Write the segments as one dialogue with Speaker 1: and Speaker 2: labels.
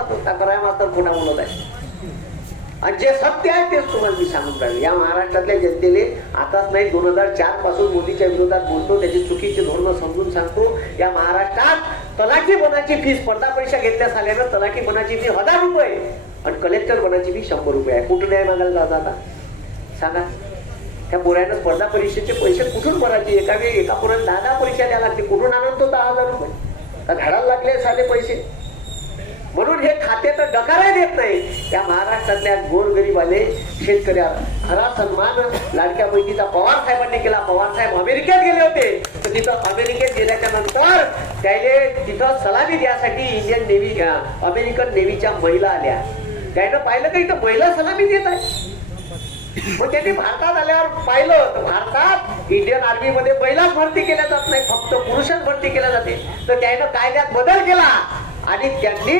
Speaker 1: तक्रार मास्तर खोटा बोलत आहे. आणि जे सत्य आहे तेच तुम्हाला मी सांगून राहिले. या महाराष्ट्रातल्या जनतेने आताच नाही दोन हजार चारपासून मोदीच्या विरोधात बोलतो त्याची चुकीची धोरणं समजून सांगतो. या महाराष्ट्रात तलाठी बनाची फी स्पर्धा परीक्षा घेतल्यास आल्यानं तलाठी बनाची फी हजार रुपये आणि कलेक्टर बनाची फी शंभर रुपये आहे. कुठून आहे मागायला जाता आता? सांगा. त्या पोऱ्यानं स्पर्धा परीक्षेचे पैसे कुठून भरायचे? एका वेळी एका पोरानं दहा दहा परीक्षा द्यायला लागते. कुठून आणतो दहा हजार रुपये? का लागले साधे पैसे. म्हणून हे खाते तर डकारही देत नाही. त्या महाराष्ट्रातल्या गोरगरीबाले शेतकऱ्या खरा सन्मान लाडक्या बहिणीचा पवार साहेबांनी केला. पवार साहेब अमेरिकेत गेले होते. तर तिथं अमेरिकेत गेल्याच्यानंतर त्याने तिथं सलामी द्यासाठी इंडियन नेव्ही अमेरिकन नेव्हीच्या महिला आल्या. त्यानं पाहिलं का इथं महिला सलामी देत आहे मग त्यांनी भारतात आल्यावर पाहिलं तर भारतात इंडियन आर्मी मध्ये महिलाच भरती केल्या जात नाही फक्त पुरुषच भरती केल्या जाते. तर त्यानं कायद्यात बदल केला. आणि त्यांनी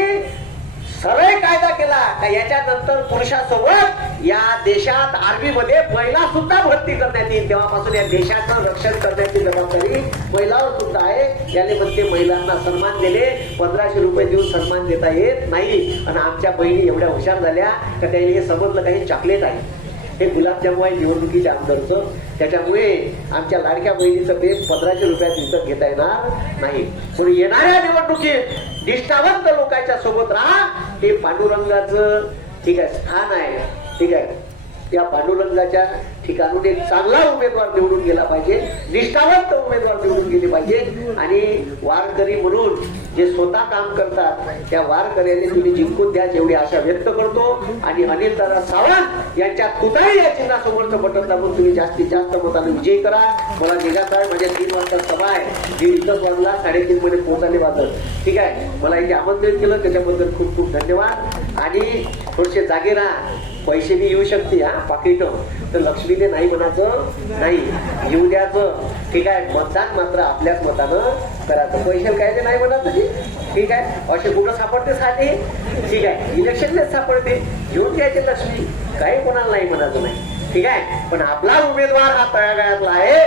Speaker 1: सरळ कायदा केला का याच्यानंतर पुरुषासोबत या देशात आर्मी मध्ये महिला सुद्धा भरती करण्यात येईल तेव्हापासून या देशाचं रक्षण करण्याची जबाबदारी महिलावर सुद्धा आहे. याने म्हणते महिलांना सन्मान दिले. पंधराशे रुपये देऊन सन्मान देता येत नाही. आणि आमच्या बहिणी एवढ्या हुशार झाल्या का त्याने हे समजलं काही चॉकलेट आहे हे गुलाबजामू आहे निवडणुकीच्या आमदारचं त्याच्यामुळे आमच्या लाडक्या बहिणीचं ते पंधराशे रुपयात विकत घेता येणार नाही. पण येणाऱ्या निवडणुकीत निष्ठावंत लोकांच्या सोबत राहा. हे पांडुरंगाचं ठीक आहे स्थान आहे. ठीक आहे. त्या पांडुरंगाच्या ठिकाणून एक चांगला उमेदवार निवडून गेला पाहिजे. निष्ठावंत उमेदवार निवडून गेले पाहिजे. आणि वारकरी म्हणून जे स्वतः काम करतात त्या वारकऱ्याने तुम्ही जिंकून द्या एवढी आशा व्यक्त करतो. आणि अनिल दादा सावंत यांच्या तुताई या चिन्हासमोरचं बटन दाबून तुम्ही जास्तीत जास्त मताने विजय करा. मला निघात आहे माझ्या तीन वाजता सभा आहे. मी इथं वाजला साडेतीन मध्ये पोहोचाले वाजत ठीक आहे? मला इथे आमंत्रित केलं त्याच्याबद्दल खूप खूप धन्यवाद. आणि थोडेसे जागे राहा. पैसे बी येऊ शकते हा पाकिट. तर लक्ष्मीने नाही म्हणायचं नाही. येऊ द्यायचं ठीक आहे? मतदान मात्र आपल्याच मतानं करायचं पैसे काय ते नाही म्हणत तुझी ठीक आहे? असे कुठं सापडते साधे? ठीक आहे. इलेक्शनलेच सापडते. घेऊन घ्यायचे लक्ष्मी. काही कोणाला नाही म्हणायचं नाही ठीक आहे? पण आपला उमेदवार हा तळागाळातला आहे.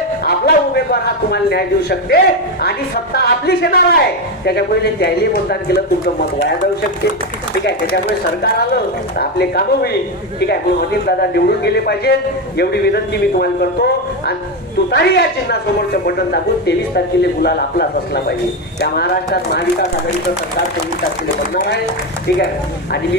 Speaker 1: उमेदवार हा तुम्हाला न्याय देऊ शकते. आणि सत्ता आपली येणार आहे. त्याच्यामुळे त्याने मतदान केलं तुमचं मत वाया जाऊ शकते. ठीक आहे त्याच्यामुळे सरकार आलं तर आपले कामं होईल. ठीक आहे म्हणून दादा निवडून गेले पाहिजेत एवढी विनंती मी तुम्हाला करतो. आणि तुतारी या चिन्हासमोरचं बटन दाबून तेवीस तारखेला गुलाल आपलाच असला पाहिजे. त्या महाराष्ट्रात महाविकास आघाडीचं सरकार चोवीस तारखेला बनणार आहे. ठीक आहे आणि मी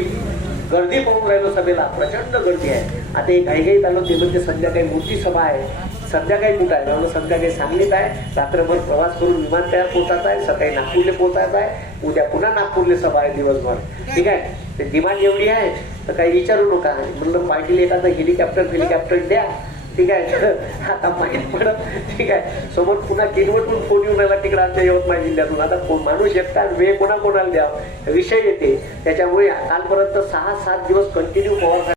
Speaker 1: गर्दी पाहून राहिलो सभेला. प्रचंड गर्दी आहे. आता एक घाईघाईत आलो ते म्हणजे संध्याकाळी मोठी सभा आहे. सध्या काही कुठं आहे. म्हणून संध्याकाळी सांगलीत आहे. रात्रभर प्रवास करून विमानतळात पोहोचायचं आहे. सकाळी नागपूरला पोहोचायचं आहे. उद्या पुन्हा नागपूरला सभा आहे दिवसभर. ठीक आहे? ते डिमांड एवढी आहे तर काही विचारू नका. म्हणलं पाटील एखादं हेलिकॉप्टर हेलिकॉप्टर द्या. ठीक आहे? आता माहीत पडत. ठीक आहे? सोबत पुन्हा किनवटून फोन येऊन राहिला तिकडे आमच्या यवतमाळ जिल्ह्यातून. आता माणूस एकटा वेळ कोणा कोणाला द्या विषय येते. त्याच्यामुळे कालपर्यंत सहा सात दिवस कंटिन्यू पवार